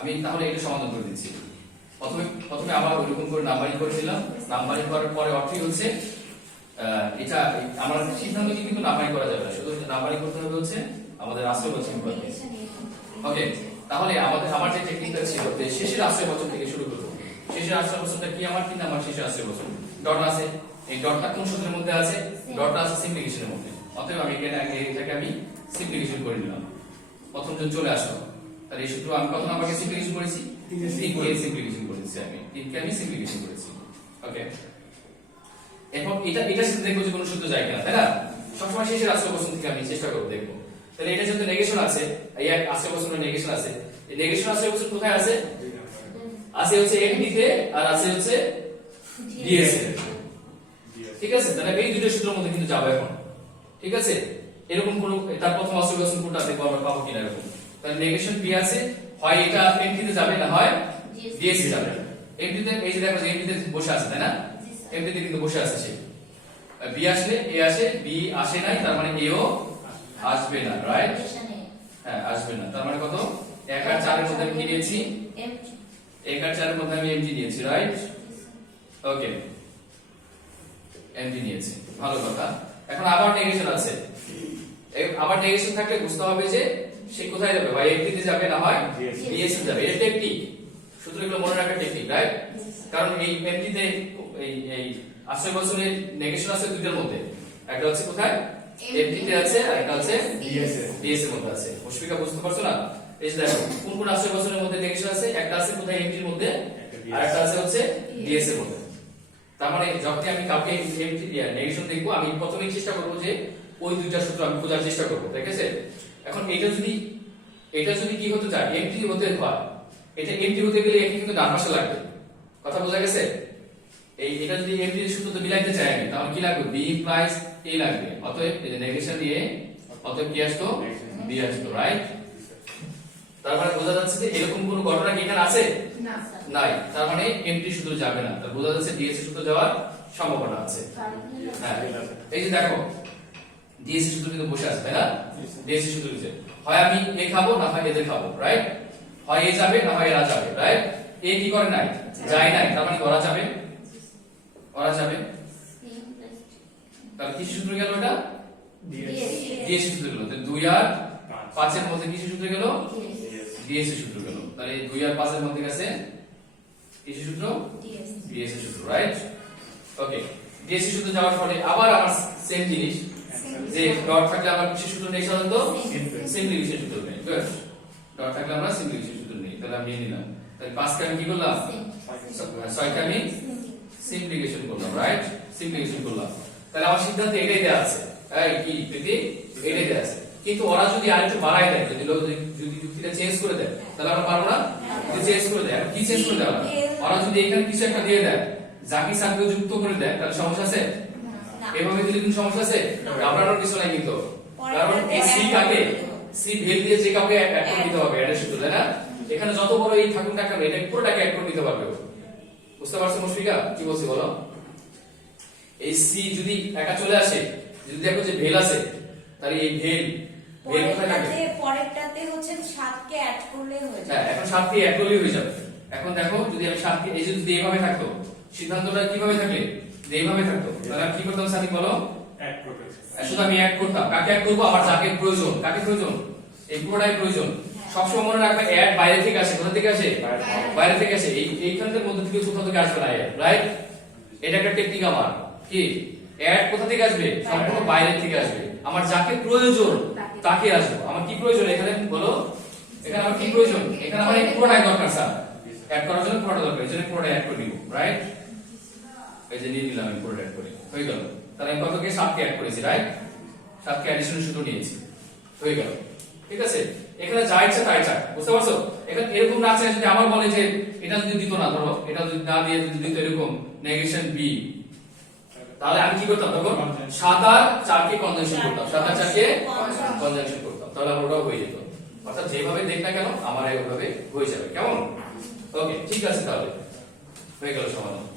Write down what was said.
আমি তাহলে এটা সমাধান করে দিচ্ছি। প্রথমে প্রথমে আবার ওইরকম করে নাম্বারিং করে দিলাম। নাম্বারিং করার পরে অর্থই হচ্ছে এটা আমার সিদ্ধান্ত কিন্তু নাম্বারিং করা যাবে না। শুধু নাম্বারিং করতে হবে হচ্ছে আমাদের আশ্রয় বচন ওকে তাহলে আমাদের আমার যে টেকনিকটা ছিল যে শেষের আশ্রয় বচন থেকে শুরু করব। শেষের আশ্রয় বচনটা কি আমার? কি নাম্বার শেষের আশ্রয় বচন। ডট আছে। এই ডটটা কোন সূত্রের মধ্যে আছে? ডটটা আছে সিম্পলিফিকেশনের মধ্যে। অতএব আমি এখানে এটাকে আমি সিম্পলিফিকেশন করে নিলাম। প্রথম জন চলে আসলো। তাহলে এই সূত্র আমি কত নাম্বারকে সিম্পলিফিকেশন করেছি। তিনকে সিম্পলিফিকেশন করেছি। আমি। তিনকে আমি সিম্পলিফিকেশন করেছি। ওকে এখন এটা এটা সাথে দেখব যে কোনো সূত্র যায় কিনা তাই না? সবসময় শেষের আশ্রয় বচন থেকে আমি চেষ্টা করব দেখব। তাহলে এটা যেহেতু নেগেশন আছে এই আশ্রয় বচনের নেগেশন আছে এই নেগেশন আশ্রয় বচন কোথায় আছে? আছে হচ্ছে এমডি তে আর আছে হচ্ছে ডিএস ঠিক আছে? তাহলে এই দুটো সূত্রের মধ্যে কিন্তু যাবে এখন। ঠিক আছে? এরকম কোন তার প্রথম বচন কোনটা দেখব আমরা পাবো কিনা এরকম। তাহলে নেগেশন বি আছে? হয় এটা এমডি তে যাবে না হয় ডিএস যাবে। এমডি তে এই যে দেখো যে তে বসে আছে তাই না? এমডি তে কিন্তু বসে আছে সে। বি আসলে এ আসে বি আসে নাই তার মানে এও আসবে না রাইট হ্যাঁ আসবে না। তার মানে কত? এক আর চারের মধ্যে আমি কি নিয়েছি? এক আর চারের মধ্যে আমি এমজি নিয়েছি রাইট ওকে এমজি নিয়েছি। ভালো কথা। এখন আবার নেগেশন আছে। আবার নেগেশন থাকলে বুঝতে হবে যে সে কোথায় যাবে? এমজি তে যাবে না হয়. ডিএস যাবে। এটা টেকনিক সূত্র এগুলো মনে রাখার টেকনিক রাইট কারণ এই এমজি তে এই এই আশ্রয় নেগেশন আছে দুইটার মধ্যে। একটা হচ্ছে কোথায়? আছে আর একটা হচ্ছে মধ্যে আছে। মুশফিকা বুঝতে পারছ না? এই যে দেখো কোন কোন আশ্রয় বছরের মধ্যে নেগেশন আছে? একটা আছে কোথায় এমটির মধ্যে? আর একটা আছে হচ্ছে এর মধ্যে। তার মানে যখন আমি কাউকে এমটি নেগেশন দেখব আমি প্রথমেই চেষ্টা করব যে ওই দুইটা সূত্র আমি খোঁজার চেষ্টা করব ঠিক আছে? এখন এটা যদি এটা যদি কি হতে যায় এমটি হতে হয় এটা এমটি হতে গেলে এখানে কিন্তু ডান পাশে লাগবে। কথা বোঝা গেছে? এই এটা যদি এমটি সূত্র তো মিলাইতে চাই আমি তাহলে কি লাগবে? বি ইমপ্লাইজ এ লাগবে। অতএব এই যে নেগেশন দিয়ে অতএব কি আসতো? বি আসতো রাইট তার মানে বোঝা যাচ্ছে যে এরকম কোনো ঘটনা কি এখানে আছে? না নাই। তার মানে এমটি সূত্র যাবে না। তার বোঝা যাচ্ছে ডিএসসি সূত্র যাওয়ার সম্ভাবনা আছে। হ্যাঁ। এই যে দেখো ডিএসসি সূত্র কিন্তু বসে আছে তাই না? সূত্র দিচ্ছে হয় আমি এ খাব না হয় এদের খাব রাইট হয় এ যাবে না হয় এরা যাবে রাইট এ কি করে নাই? যায় নাই তার মানে ওরা যাবে? ওরা যাবে? তাহলে কি সূত্র গেল এটা? ডিএসসি সূত্র গেল। দুই আর পাঁচের মধ্যে কি সূত্র গেল? ডিএসসি সূত্র গেল। তাহলে দুই আর পাঁচের মধ্যে গেছে? কিসি সূত্র? ডিএসসি সূত্র রাইট ওকে ডিএসসি সূত্র যাওয়ার ফলে আবার আমার সেম জিনিস যে ডট থাকলে আমার কিসি সূত্র নেই সাধারণত? সিম্পলিফিকেশন সূত্র নেই। গুড ডট থাকলে আমরা সিম্পলিফিকেশন সূত্র নেই। তাহলে আমি নিয়ে নিলাম। তাহলে পাঁচকে আমি কি করলাম? ছয়কে আমি সিম্পলিফিকেশন করলাম রাইট সিম্পলিফিকেশন করলাম। তাহলে আমার সিদ্ধান্ত এটাই দেয়া আছে। এই কি? প্রীতি? এটাই দেয়া আছে। কিন্তু ওরা যদি আরেকটু বাড়াই দেয় যদি যদি যুক্তিটা চেঞ্জ করে দেয় তাহলে আমরা পারব না? চেঞ্জ করে দেয়। কি চেঞ্জ করে দেয় ওরা? যদি এখানে কিছু একটা দিয়ে দেয় জাকি যুক্ত করে দেয় তাহলে সমস্যা আছে? এভাবে দিলে কোনো সমস্যা আছে? আপনারও কিছু নাই কিন্তু। কারণ এই সি কাকে? সি ভেল দিয়ে যে কাউকে অ্যাড করে দিতে হবে অ্যাডের শুধু তাই না? এখানে যত বড় এই থাকুন না কেন এটা পুরোটাকে অ্যাড করে দিতে পারবে বুঝতে পারছ মুশফিকা? কি বলছি বলো? এই সি যদি একা চলে আসে যদি দেখো যে ভেল আছে তাহলে এই ভেল ভেল কোথায় থাকে? পরেরটাতে হচ্ছে সাতকে অ্যাড করলে হয়ে হ্যাঁ যাবে এখন সাত দিয়ে এক করলেই হয়ে যাবে। এখন দেখো যদি আমি সাত এই যে যদি এইভাবে থাকতো সিদ্ধান্তটা কীভাবে থাকলে? যদি এইভাবে থাকতো। তাহলে আমি কি করতাম সাথী বলো? শুধু আমি এক করতাম। কাকে এক করব? আমার যাকে প্রয়োজন। কাকে প্রয়োজন? এই পুরোটাই প্রয়োজন। সবসময় মনে রাখবে অ্যাড বাইরে থেকে আসে। কোথা থেকে আসে? বাইরে থেকে আসে। এই এইখানকার মধ্যে থেকে কোথা থেকে আসবে না রাইট এটা একটা টেকনিক আমার। কি? অ্যাড কোথা থেকে আসবে? সম্পূর্ণ বাইরে থেকে আসবে। আমার যাকে প্রয়োজন তাকে। আসবে। আমার কি প্রয়োজন? এখানে বলো। এখানে আমার কি প্রয়োজন? এখানে আমার এই পুরোটাই দরকার স্যার। অ্যাড করার জন্য পুরোটা দরকার। এই জন্য পুরোটা অ্যাড করে নিব রাইট এই যে নিয়ে নিলাম, আমি অ্যাড করে। হয়ে গেল। তাহলে আমি কতকে? সাতকে অ্যাড করেছি রাইট সাতকে অ্যাডিশনাল শুধু নিয়েছি। হয়ে গেল। ঠিক আছে? এখানে যা ইচ্ছা তাই চাই। বুঝতে পারছ? এখানে এরকম না চাই যদি আমার বলে যে এটা যদি দিত না, ধরো, এটা যদি না দিয়ে যদি দিত এরকম নেগেশন বি তাহলে আমি কি করতাম তখন? সাত আর চারকে কনজাংশন করতাম। সাত আর চারকে কনজাংশন করতাম। তাহলে আমার ওটাও হয়ে যেত। অর্থাৎ যেভাবে দেখ না কেন আমার এইভাবে হয়ে যাবে। কেমন? ওকে ঠিক আছে তাহলে। হয়ে গেল সমাধান।